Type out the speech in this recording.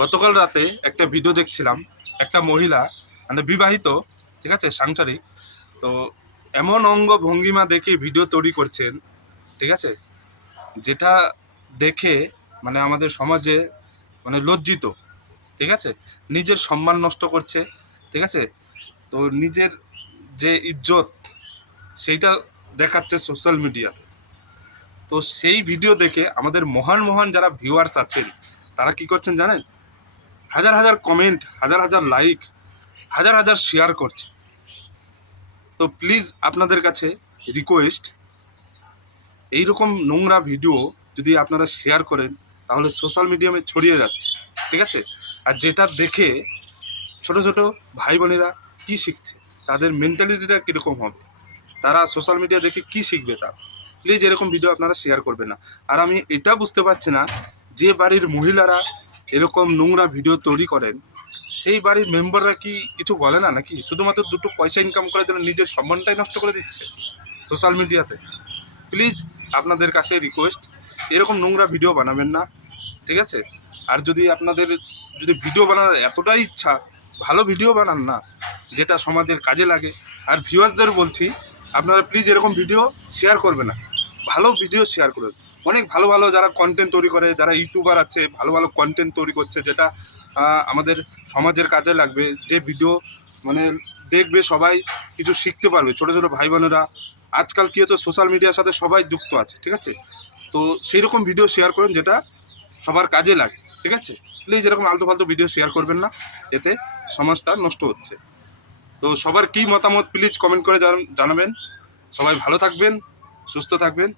গতকাল রাতে একটা ভিডিও দেখছিলাম, একটা মহিলা মানে বিবাহিত, ঠিক আছে, সাংসারিক, তো এমন অঙ্গ ভঙ্গিমা দেখে ভিডিও তৈরি করছেন, ঠিক আছে, যেটা দেখে মানে আমাদের সমাজে মানে লজ্জিত, ঠিক আছে, নিজের সম্মান নষ্ট করছে, ঠিক আছে, তো নিজের যে ইজ্জত, সেইটা দেখাচ্ছে সোশ্যাল মিডিয়াতে তো। সেই ভিডিও দেখে আমাদের মহান মহান যারা ভিউয়ার্স আছেন, তারা কি করছেন জানেন? হাজার হাজার কমেন্ট হাজার হাজার লাইক হাজার হাজার শেয়ার করছে। তো প্লিজ আপনাদের কাছে রিকোয়েস্ট এই রকম নোংরা ভিডিও যদি আপনারা শেয়ার করেন, তাহলে সোশ্যাল মিডিয়ামে ছড়িয়ে যাচ্ছে, ঠিক আছে? আর যেটা দেখে ছোট ছোট ভাই বোনেরা কী শিখছে, তাদের মেন্টালিটিটা কীরকম হবে, তারা সোশ্যাল মিডিয়া দেখে কী শিখবে তারা? প্লিজ এরকম ভিডিও আপনারা শেয়ার করবেন না। আর আমি এটা বুঝতে পারছি না, যে বাড়ির মহিলারা এরকম নোংরা ভিডিও তৈরি করেন, সেই বাড়ির মেম্বাররা কি কিছু বলে না নাকি? শুধুমাত্র দুটো পয়সা ইনকাম করার জন্য নিজের সম্মানটাই নষ্ট করে দিচ্ছে সোশ্যাল মিডিয়াতে প্লিজ আপনাদের কাছে রিকোয়েস্ট এরকম নোংরা ভিডিও বানাবেন না, ঠিক আছে? আর যদি আপনাদের, যদি ভিডিও বানানোর এতটাই ইচ্ছা, ভালো ভিডিও বানান না, যেটা সমাজের কাজে লাগে। আর ভিউয়ার্সদের বলছি, আপনারা প্লিজ এরকম ভিডিও শেয়ার করবে না। ভালো ভিডিও শেয়ার করুন অনেক ভালো ভালো যারা কন্টেন্ট তৈরি করে, যারা ইউটিউবার আছে, ভালো ভালো কন্টেন্ট তৈরি করছে, যেটা আমাদের সমাজের কাজে লাগবে। যে ভিডিও মানে দেখবে সবাই, কিছু শিখতে পারবে। ছোটো ছোটো ভাই বোনেরা আজকাল কী হচ্ছে সোশ্যাল মিডিয়ার সাথে সবাই যুক্ত আছে, ঠিক আছে? তো সেই রকম ভিডিও শেয়ার করুন, যেটা সবার কাজে লাগে, ঠিক আছে? প্লিজ এরকম আলতু ফালতু ভিডিও শেয়ার করবেন না, এতে সমাজটা নষ্ট হচ্ছে। তো সবার কী মতামত প্লিজ কমেন্ট করে জানাবেন। সবাই ভালো থাকবেন, সুস্থ থাকবেন।